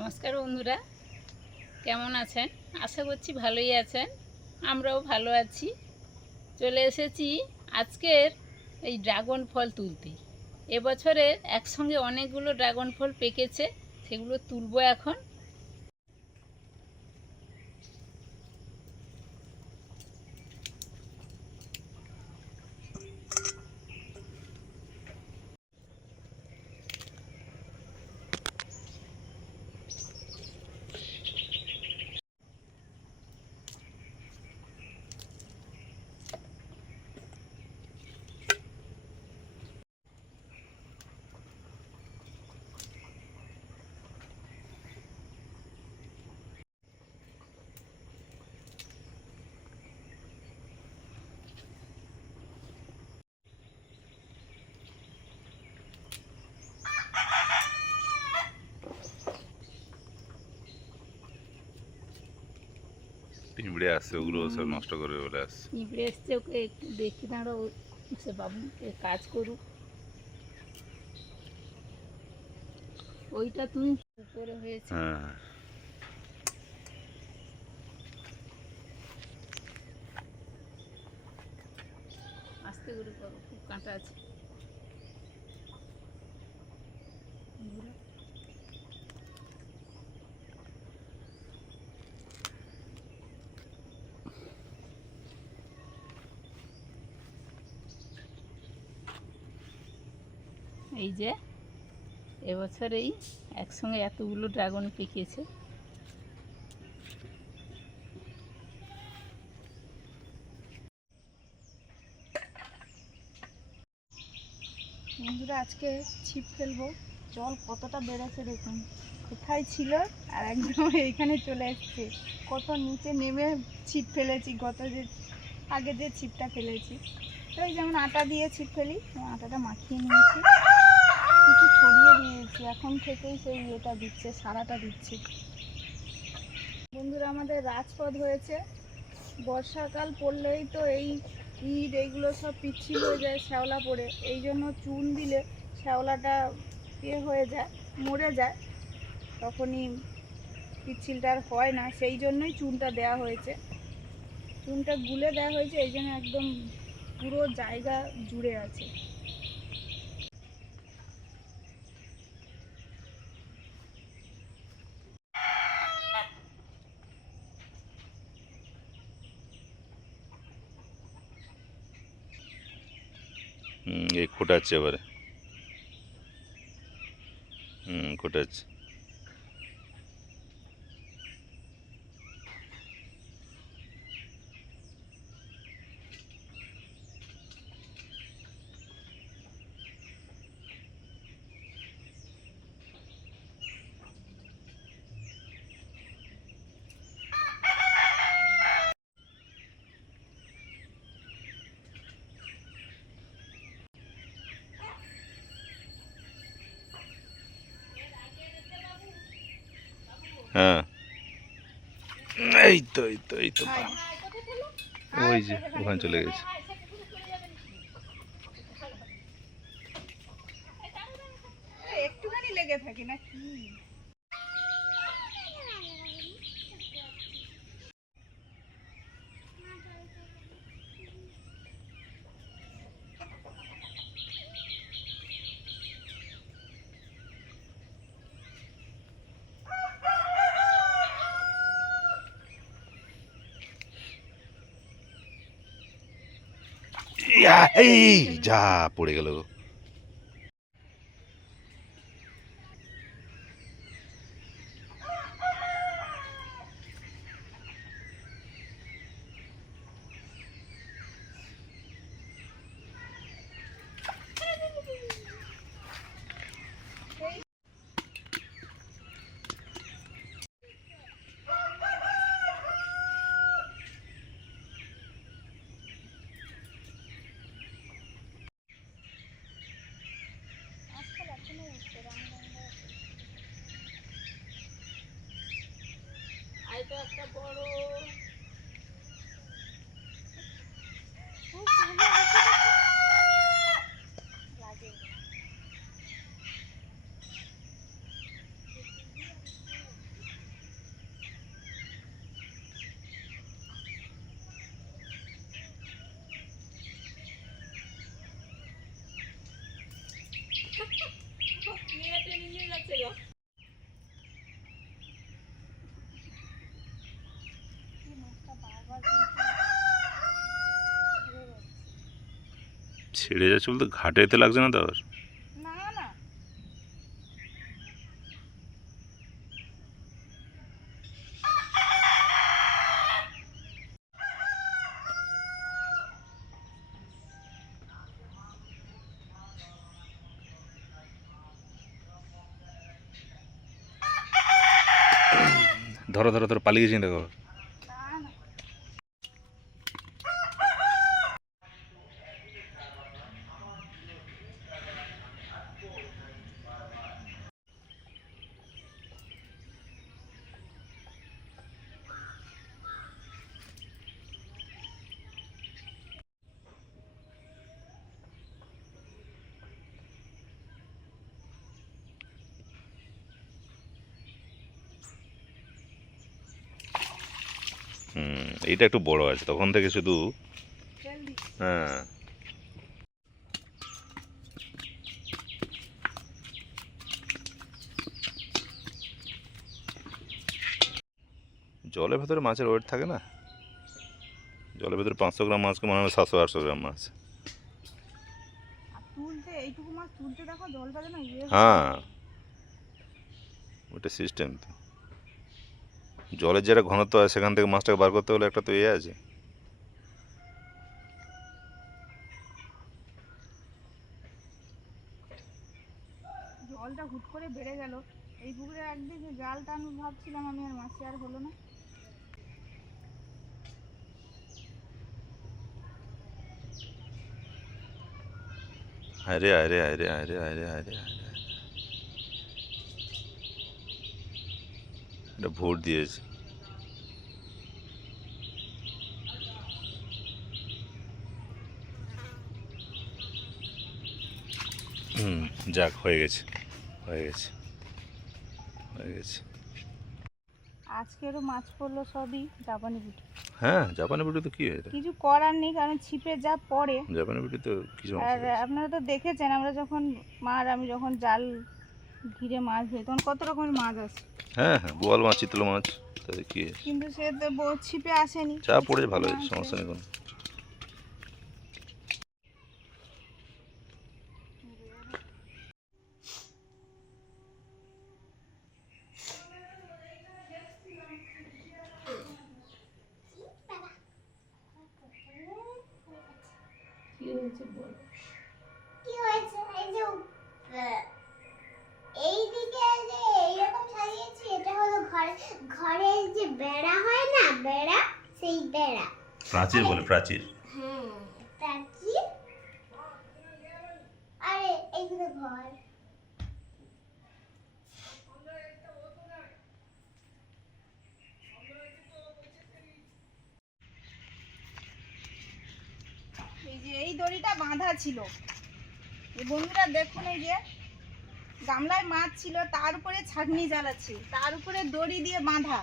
নমস্কার বন্ধুরা, কেমন আছেন? আশা করছি ভালোই আছেন। আমরাও ভালো আছি। চলে এসেছি আজকের এই ড্রাগন ফল তুলতে। এবছরের একসঙ্গে অনেকগুলো ড্রাগন ফল পেকেছে, সেগুলো তুলবো এখন। পিঁপড়ে আসছে, ওগুলো সব নষ্ট করবে বলে আসছে। পিঁপড়ে এসছে, ওকে একটু দেখি দাঁড়াও, সে বাবু কাজ করুক। ওইটা তুমি উপরে হয়েছে। হ্যাঁ, আস্তে করে করো, খুব কাঁটা আছে। এই যে এবছর এই একসঙ্গে এতগুলো ড্রাগন পেকেছে। বন্ধুরা, আজকে ছিপ ফেলবো। জল কতটা বেড়েছে দেখুন, কোথায় ছিল আর একদম এইখানে চলে এসছে। কত নিচে নেমে ছিপ ফেলেছি, আগে যে ছিপটা ফেলেছি। তো এই যেমন আটা দিয়ে ছিপ ফেলি, আটাটা মাখিয়ে নিয়েছি, কিছু ছড়িয়ে দিয়েছি, এখন থেকেই সেই ইয়েটা দিচ্ছে, সারাটা দিচ্ছে। বন্ধুরা, আমাদের রাজপথ হয়েছে। বর্ষাকাল পড়লেই তো এই ইট এইগুলো সব পিচ্ছিল হয়ে যায়, শ্যাওলা পড়ে। এই জন্য চুন দিলে শ্যাওলাটা হয়ে যায়, মরে যায়, তখনই পিচ্ছিলটা আর হয় না। সেই জন্যই চুনটা দেওয়া হয়েছে, চুনটা গুলে দেওয়া হয়েছে, এই জন্য একদম পুরো জায়গা জুড়ে আছে। এই খোটাচ্ছে এবারে। খোটাচ্ছে। হ্যাঁ, এই তো এই তো এই তো ওই যে ওখানে চলে গেছে। একটুখানি লেগে থাকে না কি? এই যা পড়ে গেল। এটা একটা বড় লাগে। ছেড়ে যাচ্ছে বলতে ঘাটেতে লাগছে না তো আর? না না, ধরো ধরো ধরো, পালিয়ে গেছি দেখো। না না। এইটা একটু বড় আছে, তখন থেকে শুধু। তেল দিচ্ছি। হ্যাঁ, জলের ভেতরে মাছের ওয়েট থাকে না। জলের ভেতরে 500 গ্রাম মাছকে মনে হয় 700-800 গ্রাম মাছ। আর তুলতে এইটুকু মাছ তুলতে দেখো জলটা যেন হ্যাঁ, ওটা সিস্টেম তো। জলের যেটা ঘনত্ব আছে সেখান থেকে মাছটাকে বার করতে হলে একটা তো আছে। জলটা হুট করে বেড়ে গেল। এই পুকুরে একদিকে জাল টানবো ভাবছিলাম আমি, আর মাছে আর হলো না। আরে আরে আরে আরে আরে আরে আরে, এটা ভোট দিয়েছে। যাক, হয়ে গেছে হয়ে গেছে হয়ে গেছে। আজকেরও মাছ পড়লো সবই জাপানি বুটি। হ্যাঁ, জাপানি বুটি তো কি হয় এটা? কিছু করার নেই, কারণ ছিপে যা পড়ে। জাপানি বুটি তো কিছু আর আপনারা তো দেখেছেন, আমরা যখন আমি যখন জাল ঘিরে মাছ ধরি তখন কত রকমের মাছ আসে। হ্যাঁ হ্যাঁ, বোয়াল মাছ, চিতল মাছ, তাদের কি আছে? কিন্তু সে তো ছিপে আসেনি। চা পড়ে ভালো হয়েছে, সমস্যা নেই কোনো। কি হয়েছে? এই যে এইদিকে যে এইরকম সাজিয়েছি, এটা হলো ঘরের যে বেড়া হয় না, বেড়া, সেই বেড়া। প্রাচীর বলে, প্রাচীর। হ্যাঁ, প্রাচীর। আরে এইগুলো ঘর। এই যে এই দড়িটা বাঁধা ছিল, এই বন্ধুরা দেখুন, এই যে গামলায় মাছ ছিল, তার উপরে ছাঁকনি জাল আছে, তার উপরে দড়ি দিয়ে বাঁধা।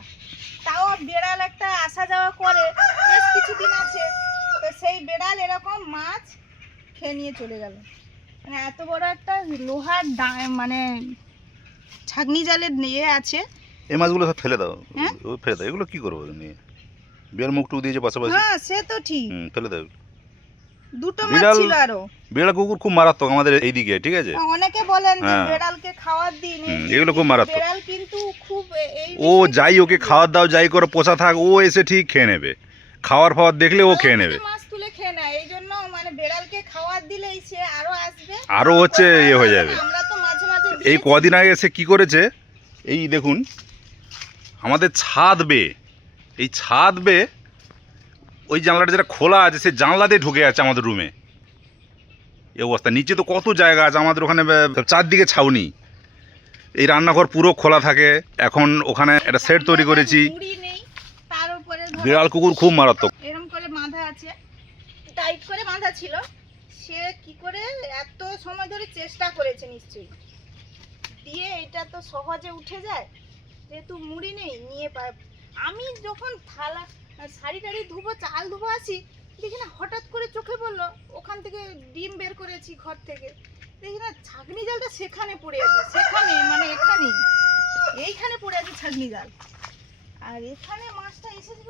তাও বেড়াল একটা আসা যাওয়া করে, বেশ কিছুদিন আছে, তো সেই বেড়াল এরকম মাছ খেয়ে নিয়ে চলে গেল। মানে এত বড় একটা লোহার মানে ছাঁকনি জালের নিয়ে আছে। এই মাছগুলো সব ফেলে দাও। হ্যাঁ? ও ফেলে দাও, এগুলো কি করবো নিয়ে? বিড়াল মুখ টুক দিয়েছে পাশাপাশি। হ্যাঁ, সে তো ঠিক। ফেলে দাও। দুটো মাছ বিড়াল- ছিল আরো। বিড়াল কুকুর খুব মারাত্মক আমাদের এইদিকে, ঠিক আছে? অনেকে বলেন যে হ্যাঁ। বেড়ালকে খাওয়ার দিন, এগুলো খুব মারাত্মক। বেড়াল কিন্তু খুব এই ও যাই ওকে খাওয়ার দাও, যাই করে পোষা থাক, ও এসে ঠিক খেয়ে নেবে। খাওয়ার ফাওয়ার দেখলে ও খেয়ে নেবে। মাছ তুলে খেয়ে নেয়, এই জন্য মানে বেড়ালকে খাওয়ার দিলেই সে আরো আসবে, আরো হচ্ছে ইয়ে হয়ে যাবে। আমরা তো মাঝে মাঝে এই দিয়েছি। কদিন আগে এসে কি করেছে, এই দেখুন আমাদের ছাদ বেয়ে, এই ছাদ বেয়ে ওই জানলাটা যেটা খোলা আছে, সেই জানলা দিয়ে ঢুকে আছে আমাদের রুমে। এই অবস্থা। নিচে তো কত জায়গা আছে আমাদের ওখানে, চারদিকে ছাউনি, এই রান্নাঘর পুরো খোলা থাকে। এখন ওখানে একটা সেট তৈরি করেছি। মুড়ি নেই, তার উপরে ধরো বিড়াল কুকুর খুব মারাত্মক। এরকম করে বাঁধা আছে, টাইট করে বাঁধা ছিল। সে কি করে এত সময় ধরে চেষ্টা করেছে নিশ্চয়ই, দিয়ে এটা তো সহজে উঠে যায়, যেহেতু মুড়ি নেই নিয়ে আমি যখন থালা শাড়ি টাড়ি ধুবো, চাল ধুবো আসি, দেখি না হঠাৎ করে চোখে পড়লো, ওখান থেকে ডিম বের করেছি ঘর থেকে, দেখি না ছাঁকনি জালটা সেখানে পড়ে আছে, সেখানে মানে এখানে এইখানে পড়ে আছে ছাঁকনি জাল। আর এখানে মাছটা এসেছিল,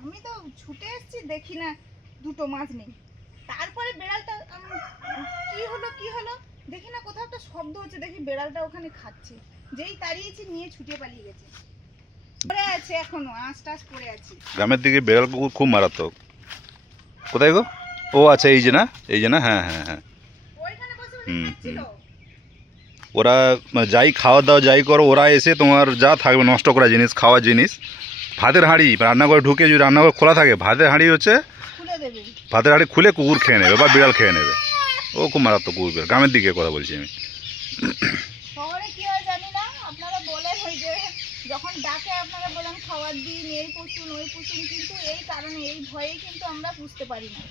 আমি তো ছুটে এসেছি, দেখি না দুটো মাছ নেই। তারপরে বেড়ালটা কি হলো দেখি না, কোথাও একটা শব্দ হচ্ছে, দেখি বেড়ালটা ওখানে খাচ্ছে, যেই তাড়িয়েছি নিয়ে ছুটে পালিয়ে গেছে। পড়ে আছে এখনো, আঁশ টাশ পড়ে আছে। গ্রামের দিকে বেড়াল কুকুর খুব মারাত্মক। কোথায় গো? ও আচ্ছা, এই যে না, এই যে না, হ্যাঁ হ্যাঁ হ্যাঁ। ওইখানে বসে বসে হুম, খাচ্ছিল। ওরা মানে যাই খাওয়া দাওয়া যাই করো, ওরা এসে তোমার যা থাকবে নষ্ট করা জিনিস, খাওয়ার জিনিস, ভাতের হাঁড়ি রান্নাঘরে ঢুকে যদি রান্নাঘর খোলা থাকে, ভাতের হাঁড়ি হচ্ছে খুলে দেবে। ভাতের হাঁড়ি খুলে কুকুর খেয়ে নেবে বা বিড়াল খেয়ে নেবে। ও খুব মারাত্মক কুকুর বিড়াল। গ্রামের দিকে কথা বলছি আমি। শহরে কি হয় জানি না, আপনারা বলেন ওই যে যখন ডাকে আপনারা বলেন খাবার দিন, এই পুষুন ওই পুষুন, কিন্তু এই কারণে এই ভয়েই কিন্তু আমরা বুঝতে পারি না।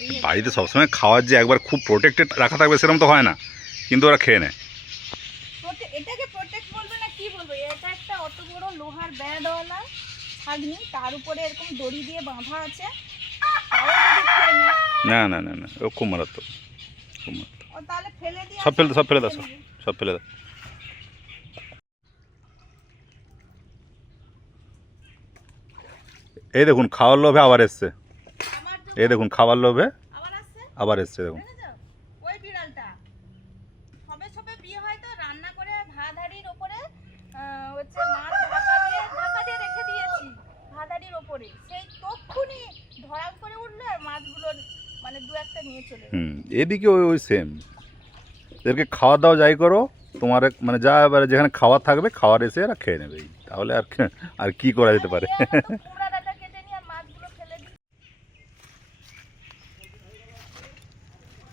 এই হচ্ছে বাড়িতে সবসময় খাওয়ার যে একবার খুব প্রোটেক্টেড রাখা থাকবে সেরকম তো হয় না, কিন্তু ওরা খেয়ে নেয়। এটাকে প্রোটেক্ট বলবে না কি বলবো, এটা একটা অত বড় লোহার ব্যাডওয়ালা ছাগনি, তার উপরে এরকম দড়ি দিয়ে বাঁধা আছে, তাও যদি খেয়ে নেয়, না না না না, ও খুব মারাত্মক, খুব মারাত্মক। ও তাহলে ফেলে দিয়ে সব ফেলে দাও, সব ফেলে দাও, খেয়ে সব নেবে। সব ফেলে দাও। এই দেখুন খাওয়ার লোভে আবার এসছে, আমার তো এই দেখুন খাওয়ার লোভে আবার আসছে, আবার এসছে দেখুন। দেখেছো? ওই বিড়ালটা সবে সবে বিয়ে হয় তো, রান্না করে ভাত হাঁড়ির ওপরে হচ্ছে মাছ ঢাকা দিয়ে রেখে দিয়েছি ভাত হাঁড়ির ওপরে, সেই তক্ষুনি ধরাম করে উঠলো আর মাছগুলো মানে দু একটা নিয়ে চলে গেল। এদিকে ওই ওই সেম, এদেরকে খাওয়া দাওয়া যাই করো, তোমার মানে যা এবারে যেখানে খাওয়ার থাকবে খাওয়ার এসে এরা খেয়ে নেবে, তাহলে আর কি করা যেতে পারে। কুমড়া ডাঁটা কেটে নিয়ে আর মাছগুলো ফেলে দিই।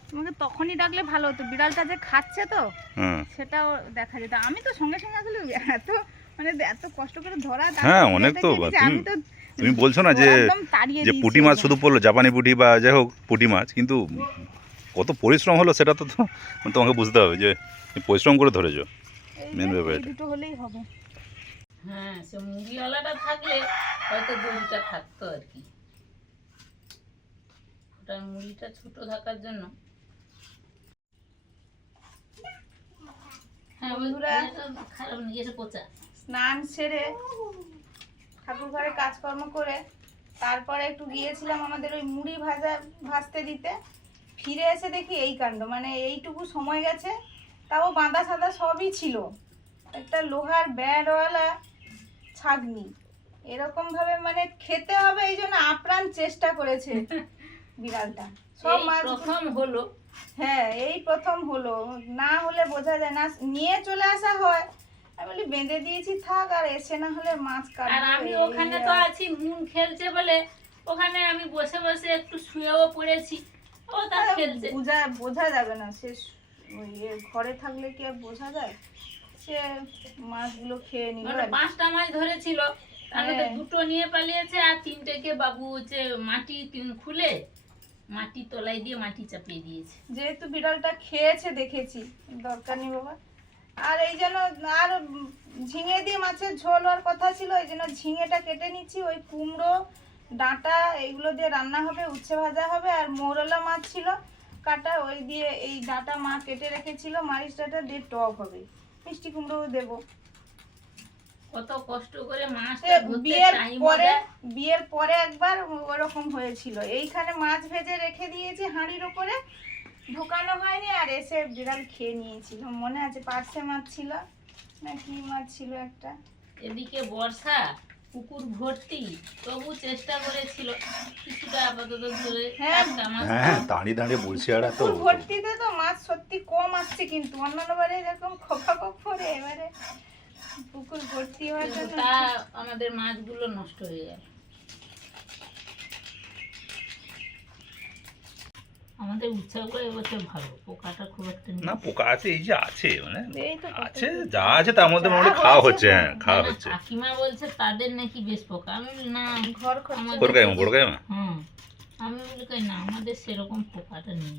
তোমাকে তখনই ডাকলে ভালো হতো, বিড়ালটা যে খাচ্ছে তো হ্যাঁ সেটাও দেখা যেত। আমি তো সঙ্গে সঙ্গে আসলে এত মানে এত কষ্ট করে ধরা, হ্যাঁ, অনেক তো আমি তো তুমি বলছো না যে একদম তাড়িয়ে যে পুঁটি মাছ শুধু পড়লো, জাপানি পুঁটি বা যাই হোক পুঁটি মাছ, কিন্তু কত পরিশ্রম হলো সেটা তো তোমাকে বুঝতে হবে যে পরিশ্রম করে ধরেছো। মেন ব্যাপার এটা। দুটো হলেই হবে। হ্যাঁ, সে মুরগিওয়ালাটা থাকলে হয়তো দড়িটা থাকতো আর কি, ওটার মুড়িটা ছোট থাকার জন্য। হ্যাঁ বন্ধুরা, খারাপ নিয়ে এসে পচা। স্নান সেরে ঠাকুর ঘরে কাজকর্ম করে তারপরে একটু গিয়েছিলাম আমাদের ওই মুড়ি ভাজতে দিতে, ফিরে এসে দেখি এই কাণ্ড, মানে এইটুকু সময় গেছে, তাও বাঁধা সাদা সবই ছিল, একটা লোহার ব্যাডওয়ালা ছাগনি, এরকম ভাবে মানে খেতে হবে এই জন্য আপ্রাণ চেষ্টা করেছে বিড়ালটা। সব এই মাছ প্রথম হলো। হ্যাঁ এই প্রথম হলো, না হলে বোঝা যায় না, নিয়ে চলে আসা হয়, আমি বলি বেঁধে দিয়েছি থাক, আর এসে না হলে মাছ আর কাটবো। আমি এই ওখানে আর- তো আছি, মুন খেলছে বলে ওখানে আমি বসে বসে একটু শুয়েও পড়েছি, ও তা খেলছে। বোঝা যাবে না, সে ওই ঘরে থাকলে কি আর বোঝা যায়, সে মাছগুলো খেয়ে নিল মানে আর কি। 5টা মাছ ধরেছিল, তার মধ্যে হ্যাঁ। 2টো নিয়ে পালিয়েছে, আর 3টেকে বাবু হচ্ছে মাটি খুলে মাটি তলায় দিয়ে মাটি চাপিয়ে দিয়েছে। যেহেতু বিড়ালটা খেয়েছে দেখেছি, দরকার নেই বাবা। আর এই জন্য আর ঝিঙে দিয়ে মাছের ঝোল হওয়ার কথা ছিল, এই জন্য ঝিঙেটা কেটে নিচ্ছি, ওই কুমড়ো ডাঁটা এইগুলো দিয়ে রান্না হবে, উচ্ছে ভাজা হবে, আর মৌরলা মাছ ছিল কাটা, ওই দিয়ে এই ডাঁটা মা কেটে রেখেছিল, মারিচ ডাঁটা দিয়ে টক হবে, মিষ্টি কুমড়োও দেবো। কত কষ্ট করে মাছটা সে ধরতে বিয়ের টাইম পরে দেয়। বিয়ের পরে একবার ওরকম হয়েছিল, এইখানে মাছ ভেজে রেখে দিয়েছি হাঁড়ির ওপরে, ঢোকানো হয়নি, আর এসে বিড়াল খেয়ে নিয়েছিল, মনে আছে পার্সে মাছ ছিল না কি মাছ ছিল একটা। এদিকে বর্ষা, পুকুর ভর্তি, তবু চেষ্টা করেছিল কিছুটা আপাতত ধরে হ্যাঁ। টাটকা মাছ হ্যাঁ, দাঁড়িয়ে দাঁড়িয়ে বলছি আর তো পুকুর ভর্তিতে তো মাছ সত্যি কম আসছে, কিন্তু অন্যান্য বারে এরকম খোপা করে, এবারে পুকুর ভর্তি হওয়ার কিন্তু জন্য তা আমাদের মাছগুলো নষ্ট হয়ে গেল। আমাদের উচ্ছাগুলো এবছর ভালো, পোকাটা খুব একটা নেই। না, পোকা আছে, এই যে আছে মানে এই তো আছে, যা আছে তার মধ্যে মোটামুটি খাওয়া হচ্ছে, হ্যাঁ খাওয়া না, হচ্ছে। কাকিমা বলছে তাদের নাকি বেশ পোকা, আমি বলি না ঘর খরচ আমাদের- বড় কাইমা, বড় কাইমা। হুম, আমি বলি কই না আমাদের সেরকম পোকাটা নেই।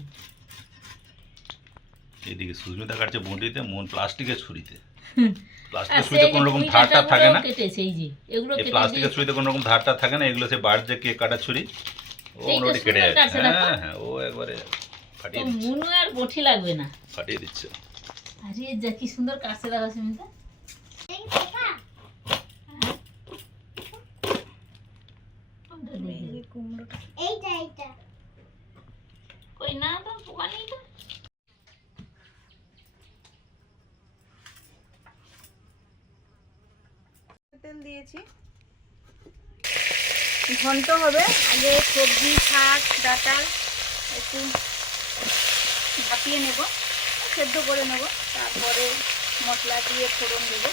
এদিকে সুস্মিতা কাটছে বঁটিতে, মন প্লাস্টিকের ছুরিতে। আর প্লাস্টিকের সেই ছুরিতে কোনো রকম কুড়ি ধার টার থাকে না, ডাঁটাগুলোও কেটেছে, এই যে এগুলো এই কেটে প্লাস্টিকের দিয়েছে। ছুরিতে কোনো রকম ধার টার থাকে না, এগুলো সে বাড়ির যে কেক কাটার ছুরি, ও এই তো মোটামুটি কেটে সুন্দর কাটছে যাচ্ছে। দেখো। হ্যাঁ হ্যাঁ, ও একবারে ফাটিয়ে তো দিচ্ছে, মুনু আর বটি লাগবে না। ফাটিয়ে দিচ্ছে। আরে যা কি সুন্দর কাটছে দেখো সুমিতা। কুমড়োটা এইটা কই না তো পোকা নেই তো। দিয়েছি। ঘন্ট হবে, আগে সবজি শাক ডাঁটা একটু ভাপিয়ে নেব, সেদ্ধ করে নেব, তারপরে মশলা দিয়ে ফোড়ন দেবো।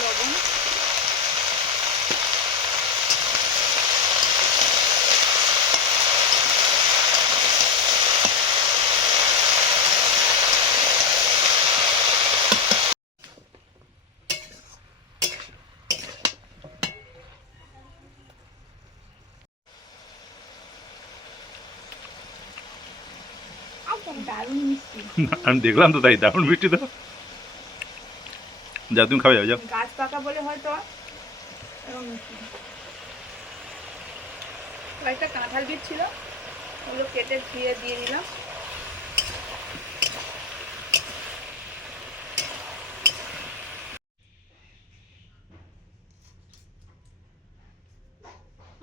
লবণ, দারুণ মিষ্টি। আমি দেখলাম তো, তাই দারুণ মিষ্টি তো। যা তুমি খাবে, যাও যাও। গাছ পাকা বলে হয়তো এরকম মিষ্টি। কয়েকটা কাঁঠাল বীজ ছিল, ওগুলো কেটে ধুয়ে দিয়ে দিলাম।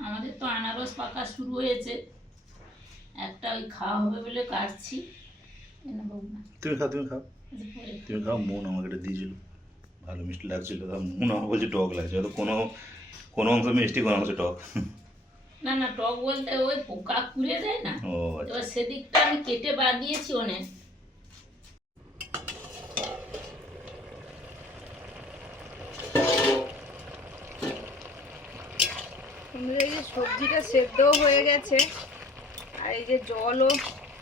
আমাদের তো আনারস পাকা শুরু হয়েছে, একটা ওই খাওয়া হবে বলে কাটছি। এনে বাবু না, তুমি খাও, তুমি খাও, আচ্ছা, পরে তুমি খাও। মন আমাকে এটা দিয়েছিল, ভালো মিষ্টি লাগছিল। মন আমাকে বলছে টক লাগছে, হয়তো কোনো কোনো অংশ মিষ্টি, কোনো অংশ টক। না না, টক বলতে ওই পোকা কুড়ে দেয় না, ও আচ্ছা। এবার সেদিকটা আমি কেটে বাদ দিয়েছি অনেক। এই যে সবজিটা সেদ্ধও হয়ে গেছে, আর এই যে জলও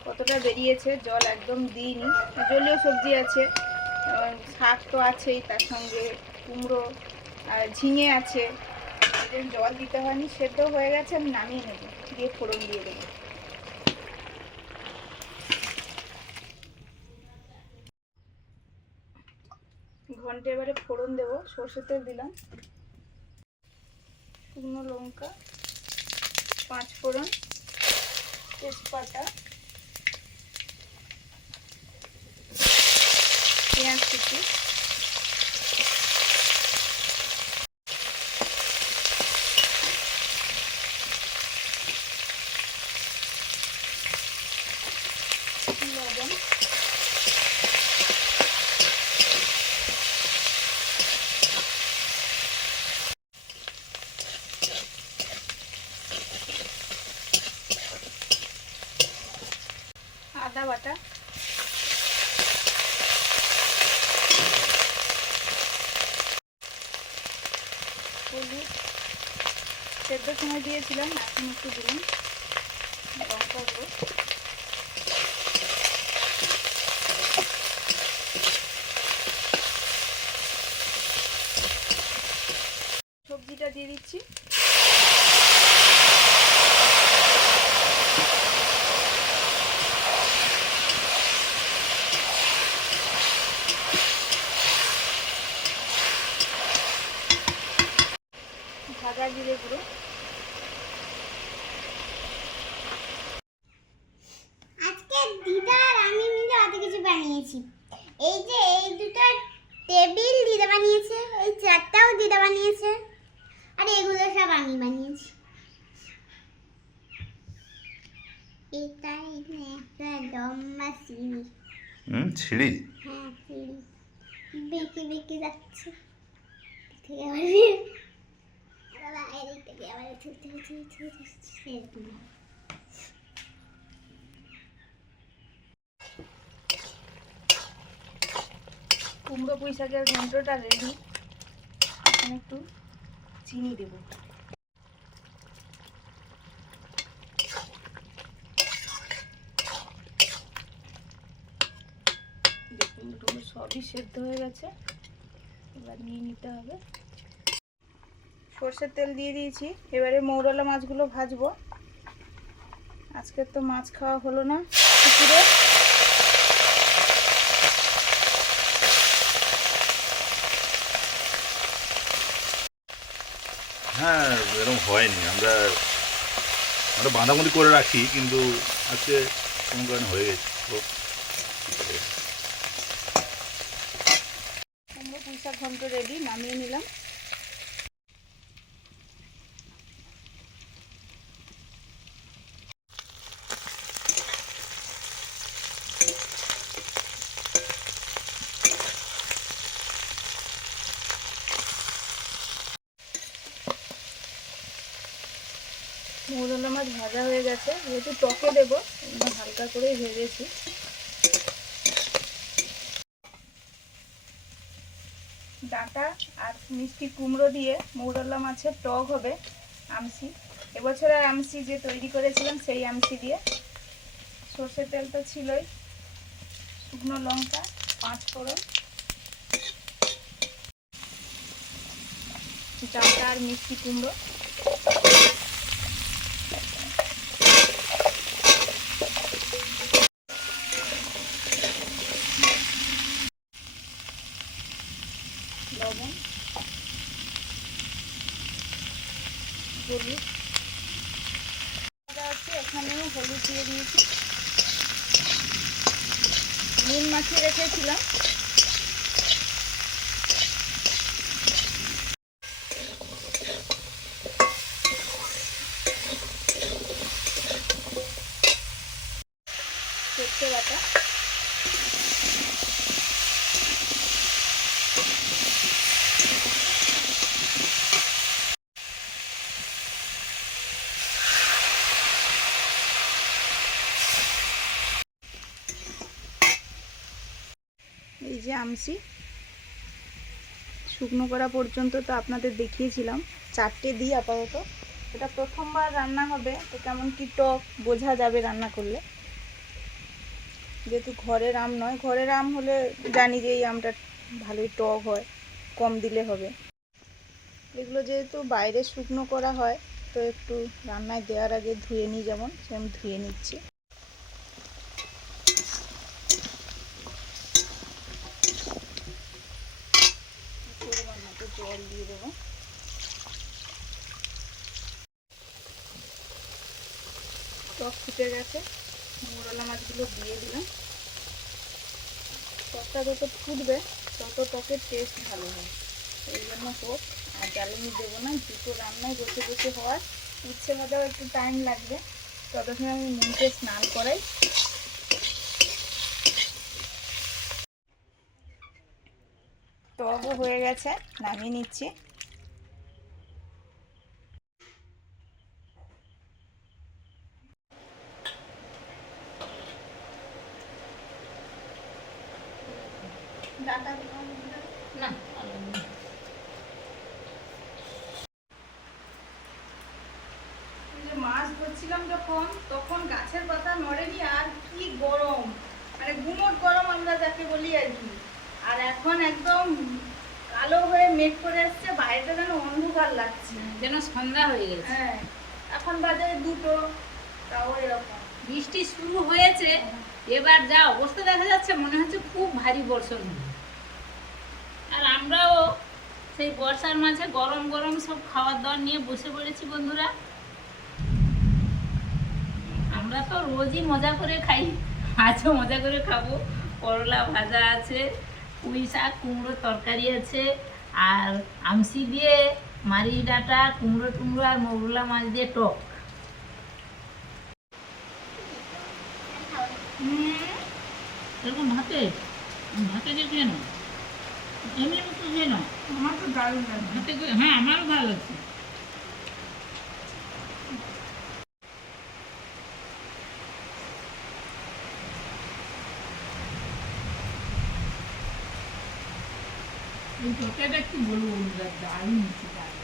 কতটা বেরিয়েছে, জল একদম দিইনি, জলীয় সবজি আছে, শাক তো আছেই, তার সঙ্গে কুমড়ো আর ঝিঙে আছে, এই যে জল দিতে হয়নি, সেদ্ধ হয়ে গেছে। আমি নামিয়ে নেব, দিয়ে ফোড়ন দিয়ে দেবো। ঘন্টা এবারে ফোড়ন দেবো, সর্ষের তেল দিলাম, শুকনো লঙ্কা, 5 ফোড়ন, তেজপাতা, পেঁয়াজ কুচি, লবণ, আদা বাটা, হলুদ, সেদ্ধ সময় দিয়েছিলাম, এখন একটু দিলাম, লঙ্কা গুঁড়ো, সবজিটা দিয়ে দিচ্ছি। ভাজা জিরে গুঁড়ো, আজকে দিদা আর আমি মিলে অত কিছু বানিয়েছি। এই যে এই দুটো টেবিল দিদা বানিয়েছে, এই চারটাও দিদা বানিয়েছে, আর এগুলো সব আমি বানিয়েছি। এটা একটা লম্বা সিঁড়ি। ছিঁড়ি? হ্যাঁ, সিঁড়ি বেঁকে বেঁকে যাচ্ছে, থেকে আবার এদিক থেকে আবার ছুটতে ছুটতে। কুমড়ো পুঁই শাকের ঘন্টটা রেডি। এখন একটু চিনি দেবো, দেখুন টুকরো সবই সেদ্ধ হয়ে গেছে, এবার নিয়ে নিতে হবে। সর্ষের তেল দিয়ে দিয়েছি, এবারে মৌরলা মাছগুলো ভাজবো। আজকে তো মাছ খাওয়া হলো না পুকুরে, হ্যাঁ, এরকম হয়নি। আমরা বাঁধামুড়ি করে রাখি, কিন্তু আজকে কোনো কারণে হয়ে গেছে। কুমড়ো পুঁই শাক ঘন্ট রেডি, নামিয়ে নিলাম। মৌরলা মাছ ভাজা হয়ে গেছে, যেহেতু টকে দেবো হালকা করেই ভেজেছি। ডাঁটা আর মিষ্টি কুমড়ো দিয়ে মৌরলা মাছের টক হবে আমসি। এবছরের আমসি যে তৈরি করেছিলাম সেই আমসি দিয়ে। সর্ষের তেল তো ছিলই, শুকনো লঙ্কা, 5 ফোড়ন, ডাঁটা আর মিষ্টি কুমড়ো। লবণ, হলুদ আছে, এখানেও হলুদ দিয়ে দিয়েছি। নুন মাখিয়ে রেখেছিলাম। সরষে বাটা, এই যে আমসি শুকনো করা পর্যন্ত তো আপনাদের দেখিয়েছিলাম। 4টে দিই আপাতত। এটা প্রথমবার রান্না হবে, তো কেমন কি টক বোঝা যাবে রান্না করলে। যেহেতু ঘরের আম নয়, ঘরের আম হলে জানি যে এই আমটা ভালোই টক হয়, কম দিলে হবে। এগুলো যেহেতু বাইরে শুকনো করা হয়, তো একটু রান্নায় দেওয়ার আগে ধুয়ে নিই, যেমন সেরকম ধুয়ে নিচ্ছি। জল দিয়ে দেবো। টক ফুটে গেছে, মৌরলা মাছগুলো দিয়ে দিলাম। টকটা যত ফুটবে তত টকের টেস্ট ভালো হয়, এই জন্য হোক। আর জ্বালানি দেবো না, দুটো রান্নায় বসে বসে হওয়ার উচ্ছে ভাজাও একটু টাইম লাগবে। ততক্ষণ আমি মুখে স্নান করাই। টকও হয়ে গেছে, নামিয়ে নিচ্ছি। ডাটা না আলাদা। মাছ ধরছিলাম যখন, তখন গাছের পাতা নড়েনি, আর কি গরম, মানে গুমোট গরম আমরা যাকে বলি আর কি। আর এখন একদম কালো হয়ে মেঘ করে আসছে, বাইরেটা যেন অন্ধকার লাগছে, যেন সন্ধ্যা হয়ে গেছে। হ্যাঁ এখন বাজে 2টো, তাও এরকম। বৃষ্টি শুরু হয়েছে, এবার যা অবস্থা দেখা যাচ্ছে মনে হচ্ছে খুব ভারী বর্ষণ হবে। আর আমরাও সেই বর্ষার মাঝে গরম গরম সব খাবার দাবার নিয়ে বসে পড়েছি বন্ধুরা। আমরা তো রোজই মজা করে খাই, আজও মজা করে খাবো। করলা ভাজা আছে, পুঁই শাক কুমড়োর তরকারি আছে, আর আমসি দিয়ে মারি ডাঁটা, কুমড়ো টুমড়ো আর মৌরলা মাছ দিয়ে টক। এরকম ভাতে ভাতে দিয়ে খেয়ে নাও, এমনি মতো খেয়ে নাও। আমার তো দারুণ লাগে ভাতে হ্যাঁ, আমারও ভালো লাগছে। এই তরকারিটা একটু বলবো বন্ধুরা, দারুণ হচ্ছে, দারুণ।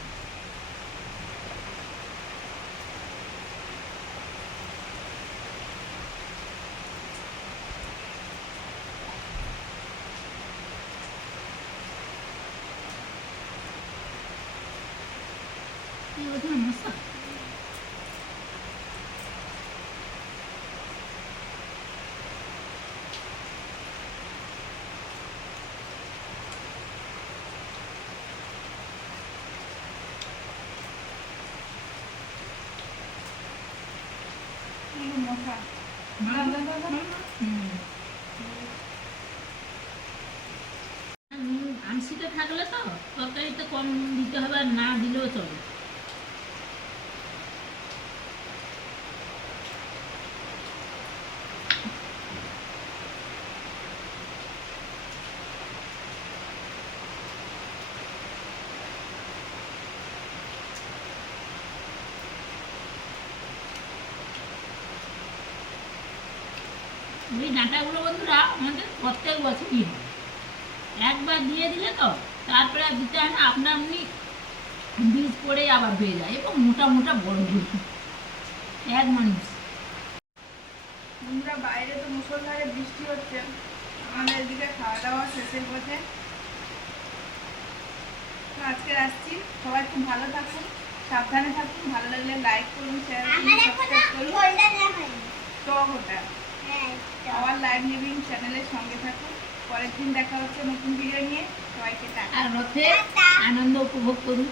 মশলা মশা। আমসিটা থাকলে তো তরকারিতে কম নুন দিতে হবে, আর না দিলেও চলে। ওই ডাঁটাগুলো বন্ধুরা আমাদের প্রত্যেক বছরই হয়। একবার দিয়ে দিলে তো তারপরে আর দিতে হয় না, আপনা আপনি বীজ পড়ে আবার হয়ে যায় এবং মোটা মোটা বড় হয়ে যায়। এক মানুষ। বন্ধুরা বাইরে তো মুষলধারে বৃষ্টি হচ্ছে, আমাদের এদিকে খাওয়া দাওয়া শেষের পথে। তো আজকে আসছি, সবাই খুব ভালো থাকুন, সাবধানে থাকুন, ভালো লাগলে লাইক করুন, শেয়ার করুন, আমার এখনো সাবস্ক্রাইব করুন। গোল্ডেন হয়নি। টক ওটা হ্যাঁ, আওয়ার লাইভ লিভিং চ্যানেলের সঙ্গে থাকুন। পরের দিন দেখা হচ্ছে নতুন ভিডিও নিয়ে। সবাইকে টাটা। আর রথে টাটা। আনন্দ উপভোগ করুন।